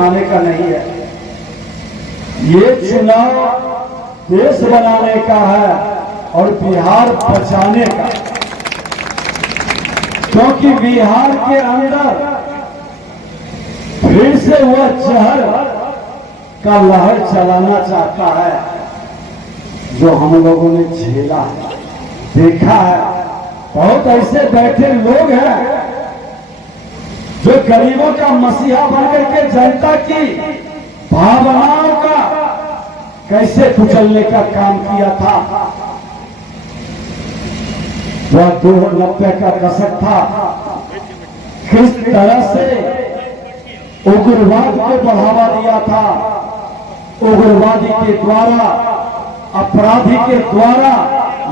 बनाने का नहीं है, ये चुनाव देश बनाने का है और बिहार बचाने का। क्योंकि बिहार के अंदर फिर से वह जहर का लहर चलाना चाहता है जो हम लोगों ने झेला है, देखा है। बहुत ऐसे बैठे लोग हैं जो गरीबों का मसीहा बनकर के जनता की भावनाओं का कैसे कुचलने का काम किया था। वह 2090 का दशक था, किस तरह से उग्रवाद को बढ़ावा दिया था। उग्रवादी के द्वारा, अपराधी के द्वारा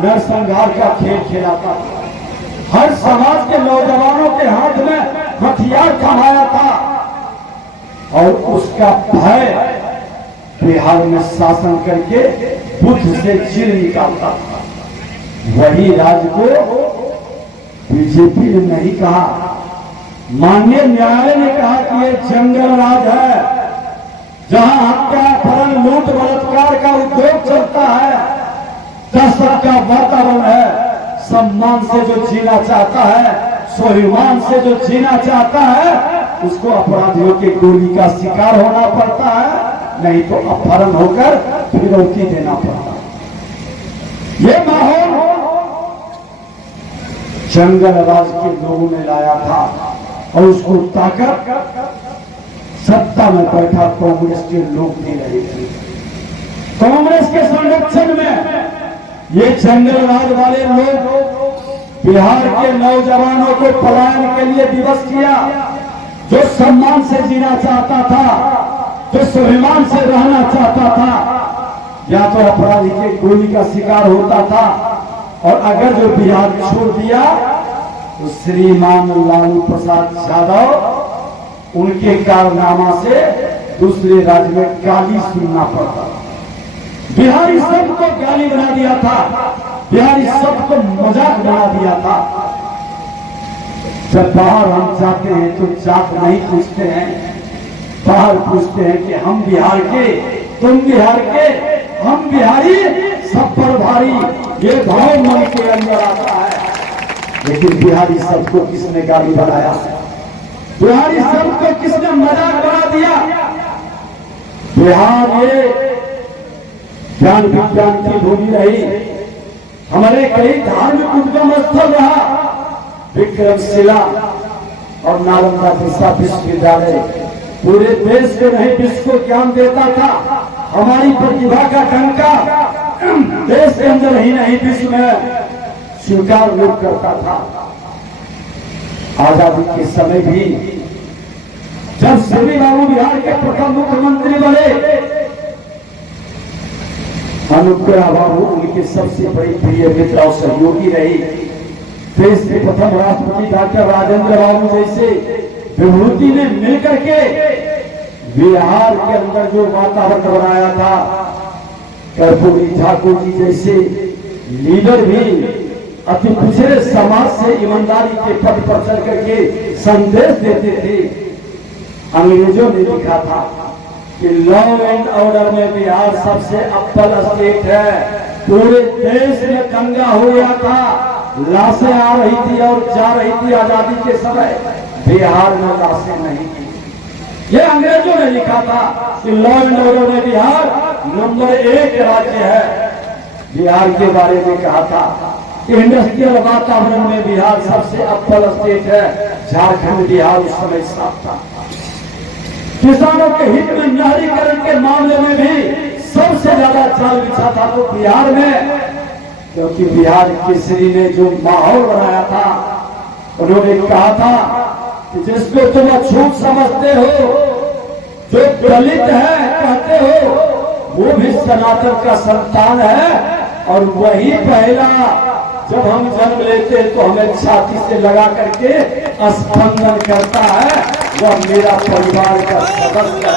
नरसंहार का खेल खेला था। हर समाज के नौजवानों के हाथ में हथियार थमाया था और उसका भय बिहार में शासन करके बुद्ध से चीर निकालता था। वही राज को बीजेपी ने नहीं कहा, माननीय न्यायालय ने कहा कि ये जंगल राज है, जहां हत्या, अपहरण, लूट, बलात्कार का उद्योग चलता है, दहशत का वातावरण है। सम्मान से जो जीना चाहता है, स्वाभिमान से जो जीना चाहता है, उसको अपराधियों की गोली का शिकार होना पड़ता है, नहीं तो अपहरण होकर फिरौती देना पड़ता है। ये माहौल जंगल राज के लोगों ने लाया था और उसको ताकत सत्ता में बैठा कांग्रेस के लोग दे रहे थे। कांग्रेस के संरक्षण में ये जंगल राज वाले लोग बिहार के नौजवानों को पलायन के लिए विवश किया। जो सम्मान से जीना चाहता था, जो स्वाभिमान से रहना चाहता था, या तो अपराधी के गोली का शिकार होता था, और अगर जो बिहार छोड़ दिया तो श्रीमान लालू प्रसाद यादव उनके कारनामा से दूसरे राज्य में गाली सुनना पड़ता। बिहारी सबको गाली बना दिया था, बिहारी सबको मजाक बना दिया था। जब बाहर हम जाते हैं तो जात नहीं पूछते हैं, बाहर पूछते हैं कि हम बिहार के, तुम बिहार के, हम बिहारी, सब पर भारी, ये भाव मन के अंदर आता है। लेकिन बिहारी सबको किसने गाली बनाया? बिहारी सबको किसने मजाक बना दिया? बिहार ये ज्ञान विज्ञान की भूमि रही, हमारे कई धार्मिक उद्गम स्थल रहा। विक्रमशिला और नालंदा जैसा विश्वविद्यालय पूरे देश को नहीं, विश्व को ज्ञान देता था। हमारी प्रतिभा का डंका देश के अंदर ही नहीं, विश्व में स्वीकार लोग करता था। आजादी के समय भी जब श्री बाबू बिहार के प्रथम मुख्यमंत्री बने, अनुग्रह बाबू उनकी सबसे बड़ी प्रिय मित्र और सहयोगी रही। देश के प्रथम राष्ट्रपति डॉक्टर राजेंद्र बाबू जैसे विभूति ने मिलकर के बिहार के अंदर जो वातावरण बनाया था, कर्पूरी ठाकुर जी जैसे लीडर भी अति पिछड़े समाज से ईमानदारी के पद पर चल करके संदेश देते थे। अंग्रेजों ने लिखा था कि लॉ एंड ऑर्डर में बिहार सबसे अव्वल स्टेट है। पूरे देश में दंगा हो गया था, लाशें आ रही थी और जा रही थी आजादी के समय, बिहार में लाशें नहीं थी। ये अंग्रेजों ने लिखा था कि लॉ एंड ऑर्डर में बिहार नंबर 1 राज्य है। बिहार के बारे में कहा था कि इंडस्ट्रियल वातावरण में बिहार सबसे अव्वल स्टेट है। झारखंड, बिहार उस समय साफ था। किसानों के हित में नहरीकरण के मामले में भी सबसे ज्यादा जाल बिछा था तो बिहार में, क्योंकि बिहार केसरी ने जो माहौल बनाया था, उन्होंने कहा था कि जिसको तुम अछूत समझते हो, जो दलित है कहते हो, वो भी सनातन का संतान है। और वही पहला जब हम जन्म लेते तो हमें छाती से लगा करके स्पंदन करता है, वह मेरा परिवार का सदस्य है।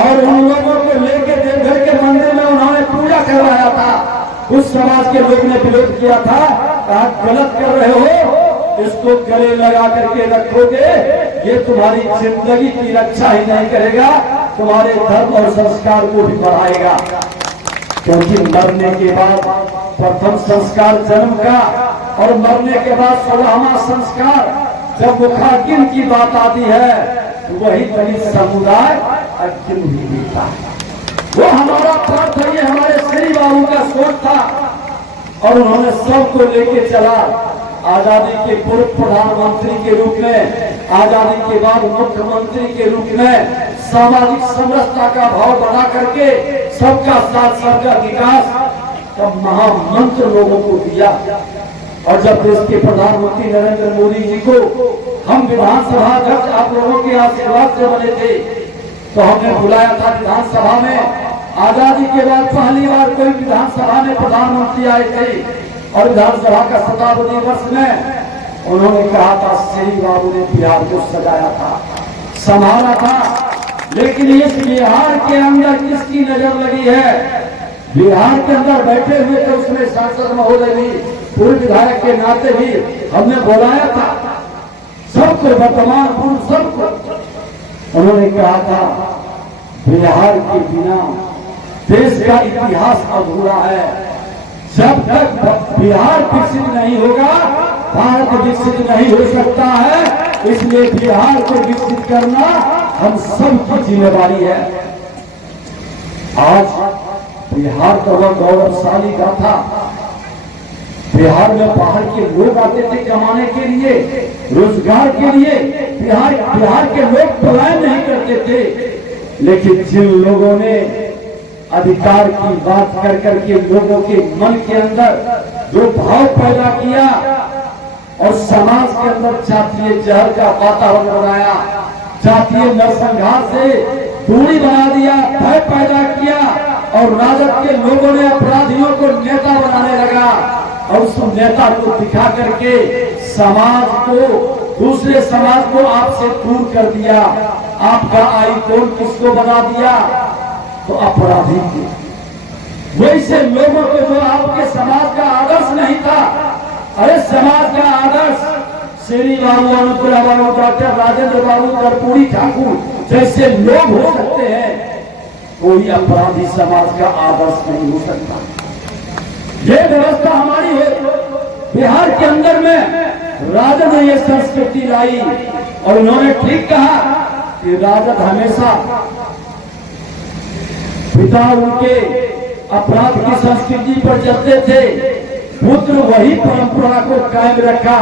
और उन लोगों को लेकर देवघर के मंदिर में उन्होंने पूजा करवाया था। उस समाज के लोग ने विरोध किया था, कहा गलत कर रहे हो, इसको गले लगा करके रखोगे ये तुम्हारी जिंदगी की रक्षा ही नहीं करेगा, तुम्हारे धर्म और संस्कार को भी बढ़ाएगा। क्योंकि मरने के बाद प्रथम संस्कार जन्म का और मरने के बाद 16वां संस्कार जब मुखाग्नि की बात आती है तो वही दलित समुदाय अग्नि ही देता है। वो हमारा प्रार्थ है, ये हमारे श्री बाबू का सोच था और उन्होंने सबको लेके चला। आजादी के पूर्व प्रधानमंत्री के रूप में, आजादी के बाद मुख्यमंत्री के रूप में सामाजिक समरसता का भाव बना करके सबका साथ सबका विकास का महामंत्र लोगों को दिया। और जब देश के प्रधानमंत्री नरेंद्र मोदी जी को हम विधानसभा अध्यक्ष आप लोगों के आशीर्वाद से बने थे तो हमने बुलाया था विधानसभा में। आजादी के बाद पहली बार कोई विधानसभा में प्रधानमंत्री आए थे और विधानसभा का शताब्दी वर्ष में उन्होंने कहा था श्री बाबू ने बिहार को सजाया था, संभाला था। लेकिन इस बिहार के अंदर किसकी नजर लगी है? बिहार के अंदर बैठे हुए थे उसमें सांसद महोदय भी, पूर्व विधायक के नाते भी हमने बुलाया था सबको, वर्तमान पूर्व सबको। उन्होंने कहा था बिहार के बिना देश का इतिहास अधूरा है। जब तक बिहार विकसित नहीं होगा भारत विकसित नहीं हो सकता है। इसलिए बिहार को विकसित करना हम सबकी जिम्मेदारी है। आज बिहार का वह गौरवशाली गाथा, बिहार में बाहर के लोग आते थे कमाने के लिए, रोजगार के लिए। बिहार के लोग पलायन नहीं करते थे, लेकिन जिन लोगों ने अधिकार की बात कर करके लोगों के मन के अंदर जो भाव पैदा किया और समाज के अंदर जातीय जहर का वातावरण बनाया, जातीय नरसंहार से दूरी बना दिया, भय पैदा किया और राजद के लोगों ने अपराधियों को नेता बनाने लगा और उस नेता को दिखा करके समाज को, दूसरे समाज को आपसे दूर कर दिया। आपका आइकॉन किसको बना दिया? तो अपराधी के, वैसे लोगों को जो आपके समाज का आदर्श नहीं था। अरे समाज का आदर्श श्री बाबू, अनुपुरा बाबू, डॉक्टर राजेंद्र बाबू, कर्पूरी ठाकुर जैसे लोग हो सकते हैं, कोई अपराधी समाज का आदर्श नहीं हो सकता। ये व्यवस्था हमारी है। बिहार के अंदर में राजद ने ये संस्कृति लाई और उन्होंने ठीक कहा कि राजद हमेशा पिता उनके अपराध की संस्कृति पर चलते थे, पुत्र वही परंपरा को कायम रखा।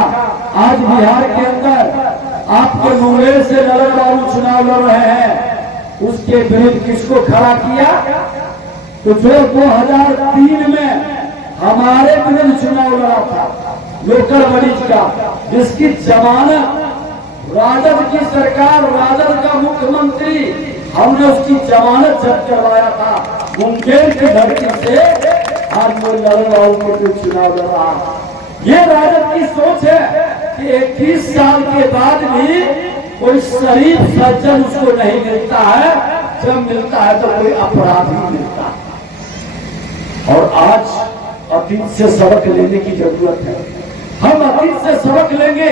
आज बिहार के अंदर आपके मुंगेर से नगर बाबू चुनाव लड़ रहे हैं, उसके विरुद्ध किसको खड़ा किया? तो जो 2003 में हमारे विरुद्ध चुनाव लड़ा था लोकल मरीज का, जिसकी जमानत राजद की सरकार, राजद का मुख्यमंत्री, हमने उसकी जमानत जब्त करवाया था मुंगेर की धरती से। आज वो लड़ाओ के चुनाव लड़ा। ये राजद की सोच है कि 21 साल के बाद भी कोई शरीफ सज्जन उसको नहीं मिलता है, जब मिलता है तो कोई अपराधी मिलता है। और आज अतीत से सबक लेने की जरूरत है। हम अतीत से सबक लेंगे।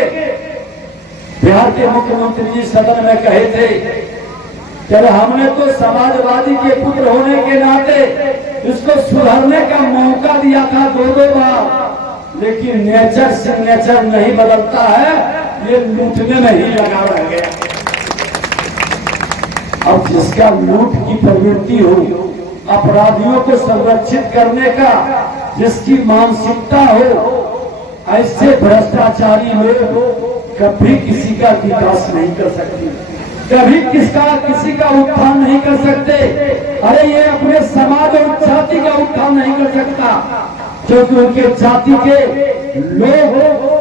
बिहार के मुख्यमंत्री जी सदन में कहे थे कि हमने तो समाजवादी के पुत्र होने के नाते इसको सुधरने का मौका दिया था 2-2 बार, लेकिन नेचर सिग्नेचर नहीं बदलता है, ये लूटने में ही लगा रह गया। अब जिसका लूट की प्रवृत्ति हो, अपराधियों को संरक्षित करने का जिसकी मानसिकता हो, ऐसे भ्रष्टाचारी लोग कभी किसी का विकास नहीं कर सकते, कभी किसी का उत्थान नहीं कर सकते। अरे ये अपने समाज और जाति का उत्थान नहीं कर सकता, क्योंकि उनके जाति के लोग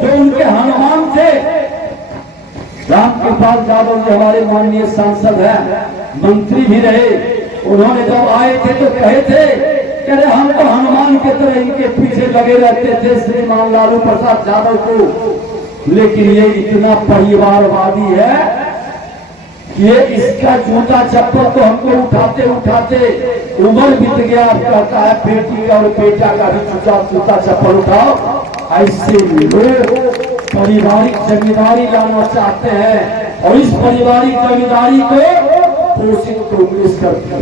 जो उनके हनुमान थे, राम कृपाल यादव जी हमारे माननीय सांसद हैं, मंत्री भी रहे, उन्होंने जब आए थे तो कहे थे कि अरे हम तो हनुमान की तरह इनके पीछे लगे रहते थे श्रीमान लालू प्रसाद यादव को, लेकिन ये इतना परिवारवादी है कि ये इसका जूता चप्पल तो हमको उठाते उठाते उम्र बीत गया। कहता है बेटी का और बेटा का भी जूता चप्पल उठाओ। ऐसे लोग पारिवारिक जिम्मेदारी लाना चाहते हैं, और इस पारिवारिक जमींदारी को पोषित कांग्रेस करती है।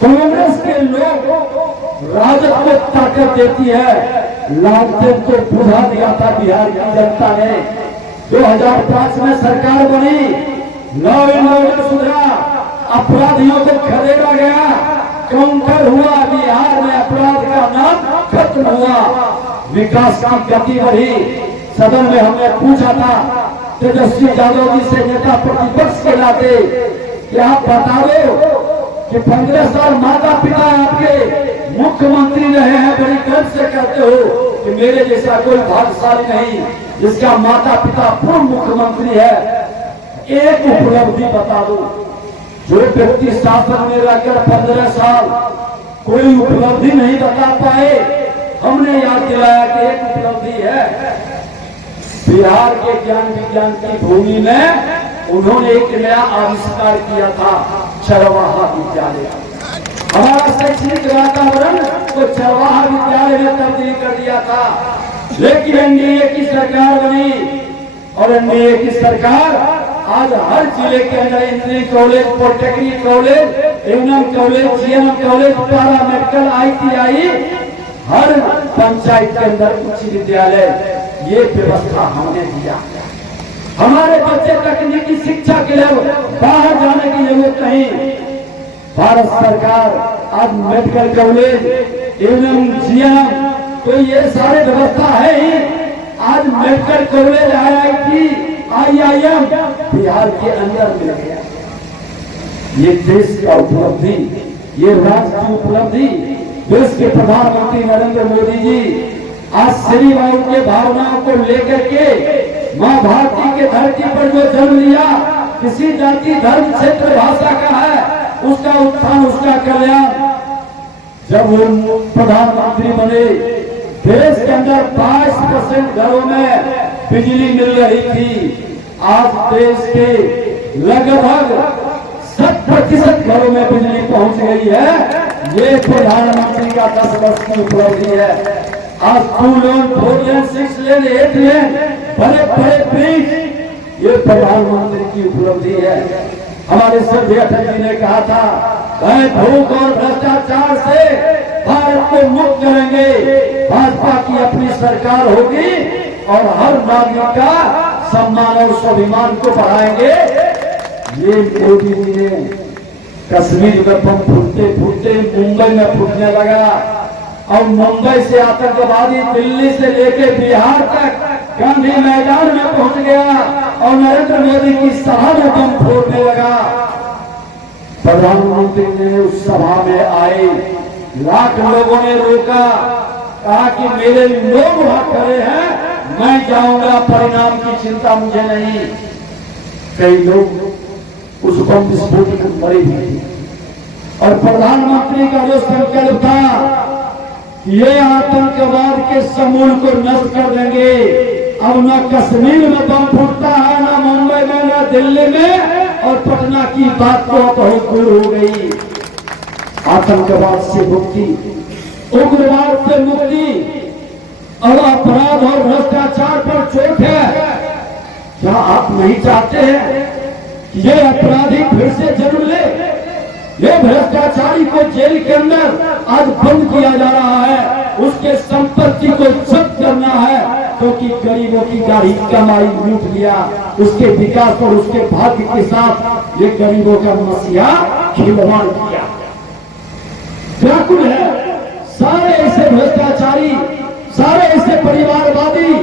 कांग्रेस के लोग राजद को ताकत देती है। लालटेन को बुझा दिया था बिहार की जनता ने। 2005 में सरकार बनी, लॉ एंड ऑर्डर सुधरा, अपराधियों को खदेड़ा गया, काउंटर हुआ, बिहार में अपराध का नाम खत्म हुआ, विकास की गति बढ़ी। सदन में हमने पूछा था तेजस्वी यादव जी से, नेता प्रतिपक्ष के नाते, कि आप बता दो कि 15 साल माता पिता आपके मुख्यमंत्री रहे हैं, बड़ी गर्व से कहते हो कि मेरे जैसा कोई भाग्यशाली नहीं जिसका माता पिता पूर्व मुख्यमंत्री है। एक उपलब्धि बता दो। जो व्यक्ति शासन में रहकर 15 साल कोई उपलब्धि नहीं बता पाए, हमने याद दिलाया कि एक उपलब्धि है। बिहार के ज्ञान विज्ञान की भूमि में उन्होंने एक नया आविष्कार किया था, चरवाहा विद्यालय। हमारा शैक्षणिक वातावरण को चरवाहा विद्यालय में तब्दील कर दिया था। लेकिन एनडीए की सरकार बनी और एनडीए की सरकार आज हर जिले के अंदर engineering college, polytechnic college, ANM college, GNM college, पारा मेडिकल, आईटीआई, हर पंचायत के अंदर उच्च विद्यालय, ये व्यवस्था हमने दिया। हमारे बच्चे तकनीकी शिक्षा के लिए बाहर जाने की जरूरत नहीं। भारत सरकार आज मेडिकल कॉलेज, एएनएम, जीएनएम, तो ये सारे व्यवस्था है ही। आज medical college, IIT, IIM Bihar के अंदर मिल गया। ये देश का उपलब्धि, ये राष्ट्र की उपलब्धि। देश के प्रधानमंत्री नरेंद्र मोदी जी आज श्री बाबू के भावनाओं को लेकर के माँ भारती के धरती पर जो जन्म लिया, किसी जाति, धर्म, क्षेत्र, भाषा का है, उसका उत्थान, उसका कल्याण। जब वो प्रधानमंत्री बने, देश के अंदर 22% घरों में बिजली मिल रही थी। आज देश के लगभग 60% घरों में बिजली पहुंच गई है। ये प्रधानमंत्री का 10 वर्ष की उपलब्धि है। आज 2 लेन, 4 लेन, 6 लेन, 8 लेन, बड़े बड़े ब्रिज, ये प्रधानमंत्री की उपलब्धि है। हमारे संजय अटल जी ने कहा था, भूख और भ्रष्टाचार से भारत को मुक्त करेंगे, भाजपा की अपनी सरकार होगी और हर नागरिक का सम्मान और स्वाभिमान को बढ़ाएंगे। ये मोदी जी ने कश्मीर में बम फूटते फूटते मुंबई में फूटने लगा और मुंबई से आतंकवादी दिल्ली से लेके बिहार तक गांधी मैदान में पहुंच गया और नरेंद्र मोदी की सभा में बम फोड़ने लगा। प्रधानमंत्री ने उस सभा में आए, लाख लोगों ने रोका, कहा कि मेरे लोग वहां खड़े हैं, मैं जाऊंगा, परिणाम की चिंता मुझे नहीं। कई लोग उस बम विस्फोट में मरे भी थे और प्रधानमंत्री का जो संकल्प था, ये आतंकवाद के समूल को नष्ट कर देंगे। अब न कश्मीर में बम फूटता है, न मुंबई में, न दिल्ली में, और पटना की बात तो बहुत दूर हो गई। आतंकवाद से मुक्ति, उग्रवाद से मुक्ति, और अपराध और भ्रष्टाचार पर चोट है। क्या आप नहीं चाहते हैं कि ये अपराधी फिर से जन्म ले? ये भ्रष्टाचारी को जेल के अंदर आज बंद किया जा रहा है, उसके संपत्ति को जब्त करना है, क्योंकि गरीबों की गाढ़ी कमाई लूट लिया। उसके विकास और उसके भाग्य के साथ ये गरीबों का मसीहा खिलवाड़ किया। व्याकुल है सारे ऐसे भ्रष्टाचारी, सारे ऐसे परिवारवादी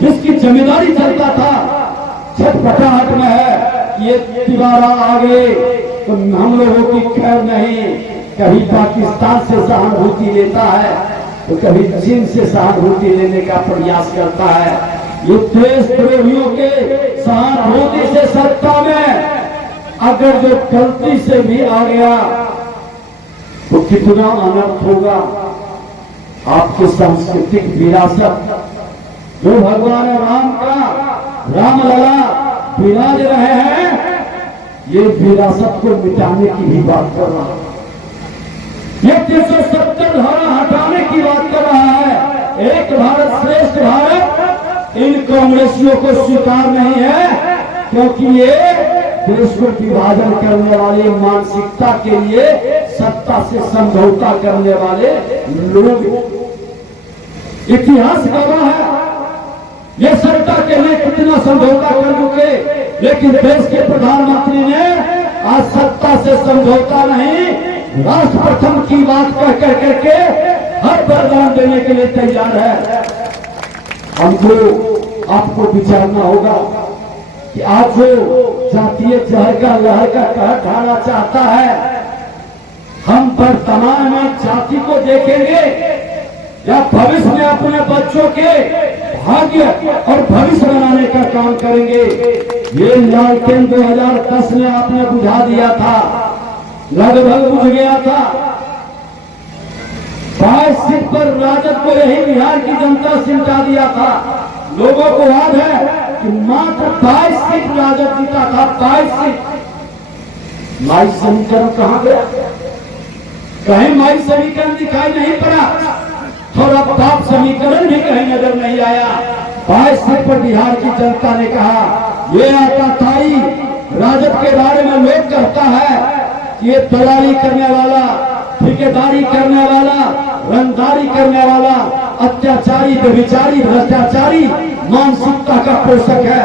जिसकी जिम्मेदारी चलता था, छटपटाहट में है। ये तिवारा आगे तो हम लोगों की खैर नहीं। कभी पाकिस्तान से सहानुभूति लेता है तो कभी चीन से सहानुभूति लेने का प्रयास करता है। ये देशद्रोहियों के सहानुभूति से सत्ता में अगर जो गलती से भी आ गया तो कितना अनर्थ होगा। आपकी सांस्कृतिक विरासत जो भगवान राम का रामलला विराज रहे हैं, ये विरासत को मिटाने की भी बात कर रहा है। ये 370 धारा हटाने की बात कर रहा है। एक भारत श्रेष्ठ भारत इन कांग्रेसियों को स्वीकार नहीं है, क्योंकि ये देश को विभाजन करने वाली मानसिकता के लिए सत्ता से समझौता करने वाले लोग। इतिहास गवाह है, ये सत्ता के लिए कितना समझौता कर चुके, लेकिन देश के प्रधानमंत्री ने आज सत्ता से समझौता नहीं, राष्ट्र प्रथम की बात कह करके हर बलिदान देने के लिए तैयार है। हमको आपको विचारना होगा कि आज जो जातीय जहर का लहर का कहर ढाना चाहता है, हम वर्तमान में जाति को देखेंगे या भविष्य में अपने बच्चों के भाग्य और भविष्य बनाने का काम करेंगे। ये लालटेन 2010 में आपने बुझा दिया था, लगभग बुझ गया था। 22 सीट पर राजद को यही बिहार की जनता सिमटा दिया था। लोगों को याद है कि मात्र 22 सीट राजद जीता था, 22 सीट। माई समीकरण कहां गया? कहीं माई समीकरण दिखाई नहीं पड़ा, थोड़ा बाप समीकरण भी कहीं नजर नहीं आया। 22 सीट पर बिहार की जनता ने कहा, ये आताताई राजद के बारे में लोग कहता है कि ये दलाली करने वाला, ठेकेदारी करने वाला, रंगदारी करने वाला, अत्याचारी, व्यभिचारी, भ्रष्टाचारी मानसिकता का पोषक है।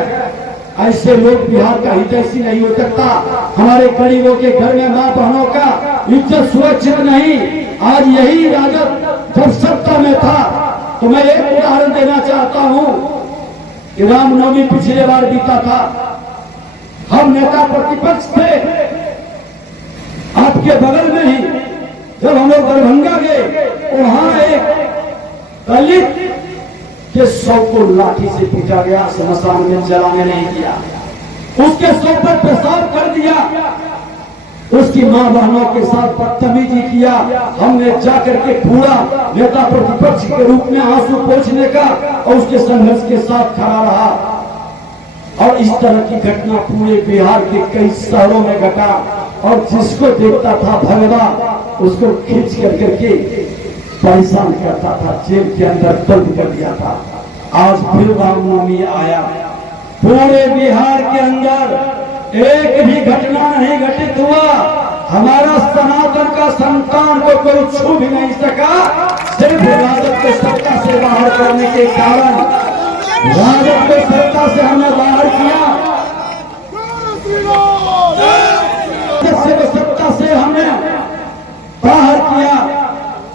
ऐसे लोग बिहार का हितैषी नहीं हो सकता। हमारे गरीबों के घर में मां बहनों का इज्जत सुरक्षित नहीं। आज यही राजद जब सत्ता में था, तो मैं एक उदाहरण देना चाहता हूं कि रामनवमी पिछले बार बीता था, हम नेता प्रतिपक्ष थे, आपके बगल में ही जब हम लोग दरभंगा गए, वहां एक दलित के शव को लाठी से पीटा गया, शमशान में जलाने नहीं दिया, उसके शव पर पेशाब कर दिया, उसकी मां बहनों के साथ बदतमीजी किया। हमने जाकर के पूरा नेता प्रतिपक्ष के रूप में आंसू पोंछने का और उसके संघर्ष के साथ खड़ा रहा। और इस तरह की घटना पूरे बिहार के कई शहरों में घटा, और जिसको देखता था भगवा उसको खींच कर करके परेशान करता था, जेल के अंदर बंद कर दिया था। आज फिर रामनवमी आया, पूरे बिहार के अंदर एक भी घटना नहीं घटित हुआ। हमारा सनातन का संतान को कोई छू भी नहीं सका। सिर्फ राजद को सत्ता से बाहर करने के कारण, राजद को सत्ता से हमने बाहर किया, सत्ता से हमने बाहर किया,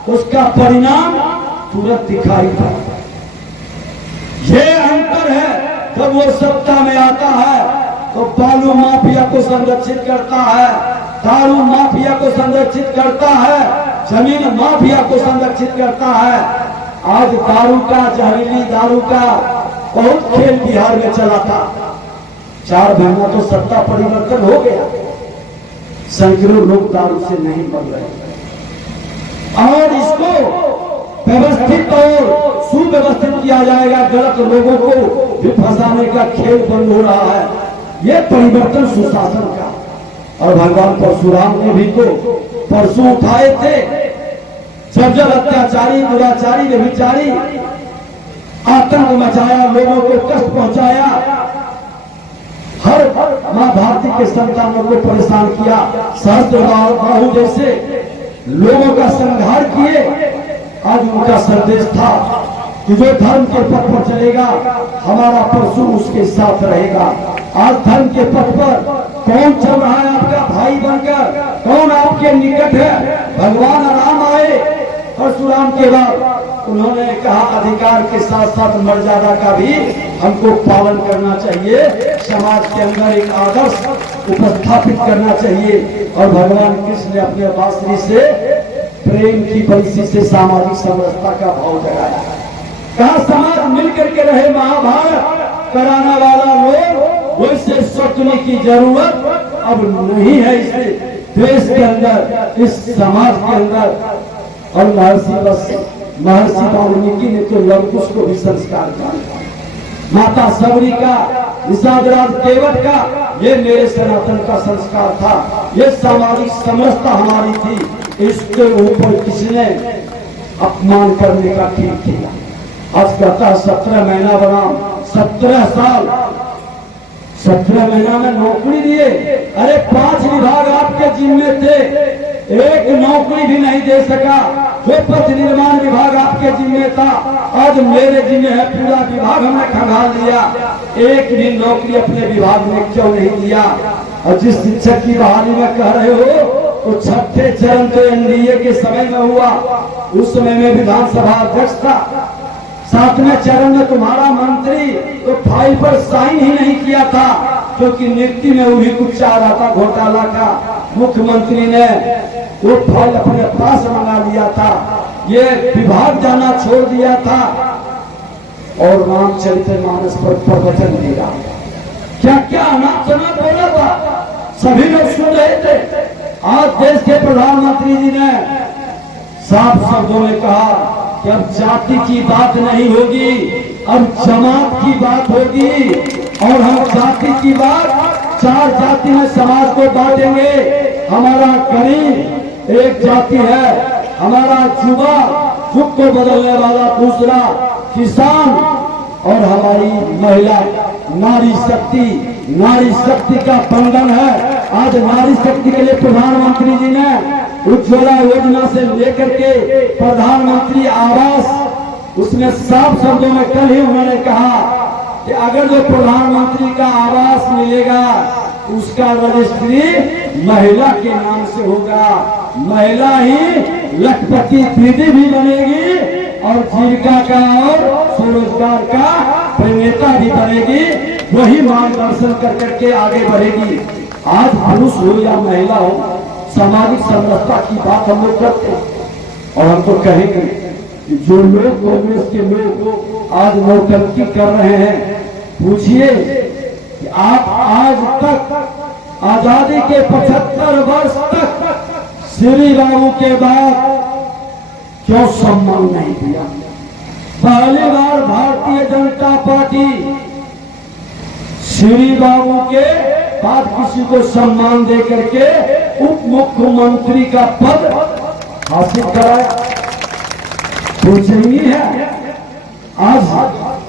उसका परिणाम तुरंत दिखाई पड़ा। ये अंतर है, जब वो सत्ता में आता है तो बालू माफिया को संरक्षित करता है, दारू माफिया को संरक्षित करता है, जमीन माफिया को संरक्षित करता है। आज दारू का, जहरीली दारू का बहुत खेल बिहार में चला था। 4 महीना तो सत्ता परिवर्तन हो गया, सैकड़ों लोग दारू से नहीं मर रहे, और इसको व्यवस्थित और सुव्यवस्थित किया जाएगा। गलत लोगों को भी फंसाने का खेल बंद हो रहा है। ये परिवर्तन सुशासन का। और भगवान परशुराम ने भी तो परसों उठाए थे, जब जब अत्याचारी, दुराचारी, व्यभिचारी आतंक मचाया, लोगों को कष्ट पहुंचाया, हर मां भारती के संतानों को परेशान किया, सहस्त्रबाहु जैसे लोगों का संहार किए। आज उनका संदेश था कि जो धर्म के पथ पर चलेगा, हमारा परशु उसके साथ रहेगा। आज धर्म के पथ पर कौन चल रहा है आपका भाई बनकर, कौन आपके निकट है? भगवान राम आए परशुराम के बाद, उन्होंने कहा अधिकार के साथ साथ मर्यादा का भी हमको पालन करना चाहिए, समाज के अंदर एक आदर्श उपस्थापित करना चाहिए। और भगवान कृष्ण ने अपने बांसुरी से प्रेम की बंसी से सामाजिक समरसता का भाव जगाया। कहा समाज मिलकर के रहे, महाभारत कराने वाला लोग, वैसे सोचने की जरूरत अब नहीं है इस देश के अंदर, इस समाज के अंदर। और महर्षि वाल्मीकि ने तो लवकुश को भी संस्कार किया, माता सबरी का, निषादराज केवट का, ये मेरे सनातन का संस्कार था। ये सामाजिक समरसता हमारी थी, इसके ऊपर किसने अपमान करने का ठीक किया? आज कहता 17 महीना बनाम 17 साल 17 महीना में नौकरी दिए। अरे 5 विभाग आपके जिम्मे थे, एक नौकरी भी नहीं दे सका। जो पथ निर्माण विभाग आपके जिम्मे था, आज मेरे जिम्मे है, पूरा विभाग हमने खंगाल लिया। एक भी नौकरी अपने विभाग में क्यों नहीं दिया? और जिस शिक्षक की बहाली में कह रहे हो, तो छठे चरण तो एनडीए के समय में हुआ। उस समय में विधानसभा अध्यक्ष था। 7वें चरण में तुम्हारा मंत्री तो फाइल पर साइन ही नहीं किया था, क्योंकि नियुक्ति में वही कुछ चाह रहा था घोटाला का। मुख्यमंत्री ने वो फाइल अपने पास मंगा लिया था, ये विभाग जाना छोड़ दिया था और रामचरितमानस पर प्रवचन दिया। क्या क्या अनाप बोला था, सभी लोग सुन रहे थे। आज देश के प्रधानमंत्री जी ने साफ शब्दों में कहा कि अब जाति की बात नहीं होगी, अब जमात की बात होगी। और हम जाति की बात, 4 जाति में समाज को बांटेंगे। हमारा गरीब एक जाति है, हमारा युवा, युग को बदलने वाला दूसरा, किसान, और हमारी महिला। नारी शक्ति, नारी शक्ति का बंधन है। आज नारी शक्ति के लिए प्रधानमंत्री जी ने उज्ज्वला योजना से लेकर के प्रधानमंत्री आवास, उसमें साफ शब्दों में कल ही उन्होंने कहा कि अगर जो प्रधानमंत्री का आवास मिलेगा, उसका रजिस्ट्री महिला के नाम से होगा। महिला ही लखपति दीदी भी बनेगी और जीविका का और स्वरोजगार का प्रेरणा भी बनेगी। वही मार्गदर्शन कर करके आगे बढ़ेगी। आज पुरुष हो या महिला हो, सामाजिक समरसता की बात हम लोग करते हैं। और हम तो कहेंगे कि जो लोग कांग्रेस के लोग आज नौटंकी कर रहे हैं, पूछिए कि आप आज तक आजादी के 75 वर्ष तक श्री बाबू के बाद क्यों सम्मान नहीं दिया? पहली बार भारतीय जनता पार्टी श्री बाबू के बाद किसी को सम्मान दे करके उप मुख्यमंत्री का पद हासिल कराया। पूछनीय है, आज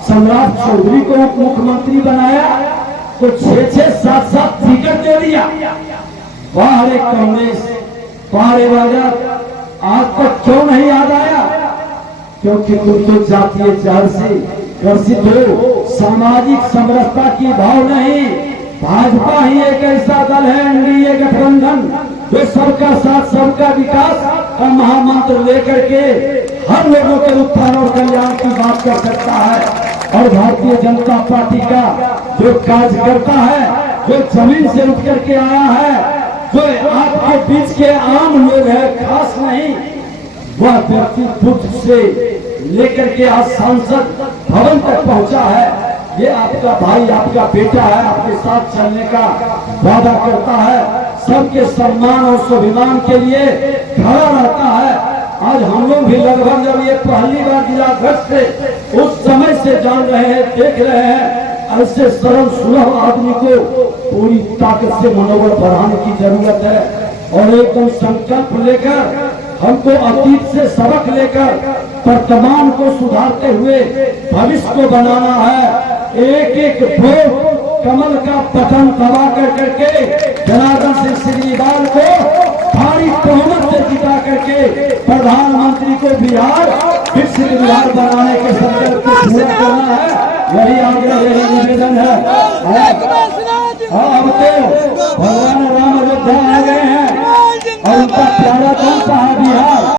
सम्राट चौधरी को उप मुख्यमंत्री बनाया तो 6-6, 7-7 टिकट दे दिया। वाह रे कांग्रेस, वाह रे भाजपा, आज तक क्यों नहीं याद आया? क्योंकि तुम तो जातीय जहर से ग्रसित हो, सामाजिक समरसता की भाव नहीं। भाजपा ही एक ऐसा दल है, एनडीए गठबंधन, जो सबका साथ सबका विकास का महामंत्र लेकर के हर लोगों के उत्थान और कल्याण की बात कर सकता है। और भारतीय जनता पार्टी का जो कार्यकर्ता है, जो जमीन से उठ करके आया है, जो आपके बीच के आम लोग है, खास नहीं, वह व्यक्ति बुद्ध से लेकर के आज सांसद भवन तक पहुंचा है। ये आपका भाई, आपका बेटा है, आपके साथ चलने का वादा करता है, सबके सम्मान और स्वाभिमान के लिए खड़ा रहता है। आज हम लोग भी लगभग जब ये पहली बार जिलाध्यक्ष थे, उस समय से जान रहे हैं, देख रहे हैं, ऐसे सरल सुलभ आदमी को पूरी ताकत से मनोबल बढ़ाने की जरूरत है। और एकदम संकल्प लेकर, हमको अतीत से सबक लेकर वर्तमान को सुधारते हुए भविष्य को बनाना है। एक एक वोट कमल का बटन दबा कर करके जनार्दन सिंह सिग्रीवाल को भारी बहुमत से जिता करके प्रधानमंत्री को बिहार विकसित बिहार बनाने के संकल्प को पूरा करना है। यही आग्रह, यही निवेदन है। अब तो भगवान राम अयोध्या आ गए हैं और उनका प्यारा कौन सा